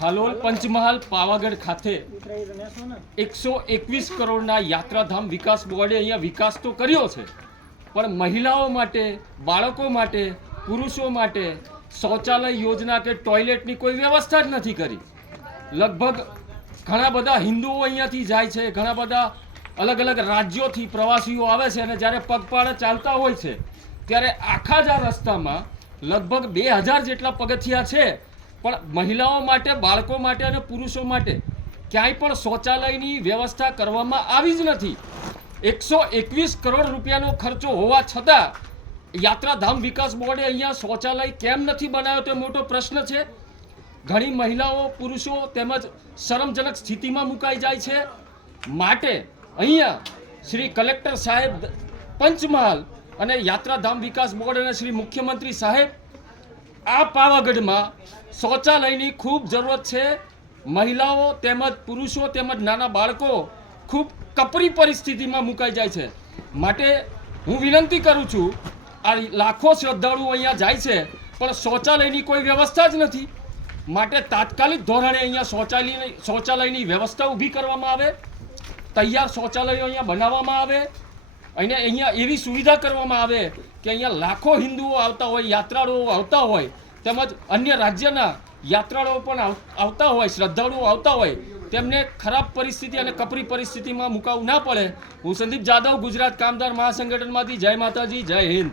હાલોલ પંચમહાલ પાવાગઢ ખાતે 121 કરોડના યાત્રાધામ વિકાસ બોર્ડે અહીંયા વિકાસ તો કર્યો છે, પણ મહિલાઓ માટે, બાળકો માટે, પુરુષો માટે શૌચાલય યોજના કે ટોયલેટની કોઈ વ્યવસ્થા જ નથી કરી। લગભગ ઘણા બધા હિન્દુઓ અહીંયાથી જાય છે, ઘણા બધા અલગ અલગ રાજ્યોથી પ્રવાસીઓ આવે છે અને જ્યારે પગપાળા ચાલતા હોય છે ત્યારે આખા જ આ રસ્તામાં લગભગ 2000 જેટલા પગથિયા છે, પણ મહિલાઓ માટે, બાળકો માટે અને પુરુષો માટે ક્યાંય પણ શૌચાલયની વ્યવસ્થા કરવામાં આવી જ નથી। 121 કરોડ રૂપિયાનો ખર્ચો હોવા છતાં યાત્રાધામ વિકાસ બોર્ડે અહીંયા શૌચાલય કેમ નથી બનાવ્યો તે મોટો પ્રશ્ન છે। ઘણી મહિલાઓ, પુરુષો તેમજ શરમજનક સ્થિતિમાં મુકાઈ જાય છે। માટે અહીંયા શ્રી કલેક્ટર સાહેબ પંચમહાલ અને યાત્રાધામ વિકાસ બોર્ડ અને શ્રી મુખ્યમંત્રી સાહેબ આ પાવાગઢમાં શૌચાલયની ખૂબ જરૂરત છે। મહિલાઓ તેમજ પુરુષો તેમજ નાના બાળકો ખૂબ કપરી પરિસ્થિતિમાં મુકાઈ જાય છે। માટે હું વિનંતી કરું છું, આ લાખો શ્રદ્ધાળુઓ અહીંયા જાય છે પણ શૌચાલયની કોઈ વ્યવસ્થા જ નથી। માટે તાત્કાલિક ધોરણે અહીંયા શૌચાલયની વ્યવસ્થા ઊભી કરવામાં આવે, તૈયાર શૌચાલયો અહીંયા બનાવવામાં આવે અને અહીંયા એવી સુવિધા કરવામાં આવે કે અહીંયા લાખો હિન્દુઓ આવતા હોય, યાત્રાળુઓ આવતા હોય, તેમજ અન્ય રાજ્યના યાત્રાળુઓ પણ આવતા હોય, શ્રદ્ધાળુઓ આવતા હોય, તેમને ખરાબ પરિસ્થિતિ અને કપરી પરિસ્થિતિમાં મુકાવવું ના પડે। હું સંદીપ જાદવ, ગુજરાત કામદાર મહાસંગઠનમાંથી। જય માતાજી, જય હિન્દ।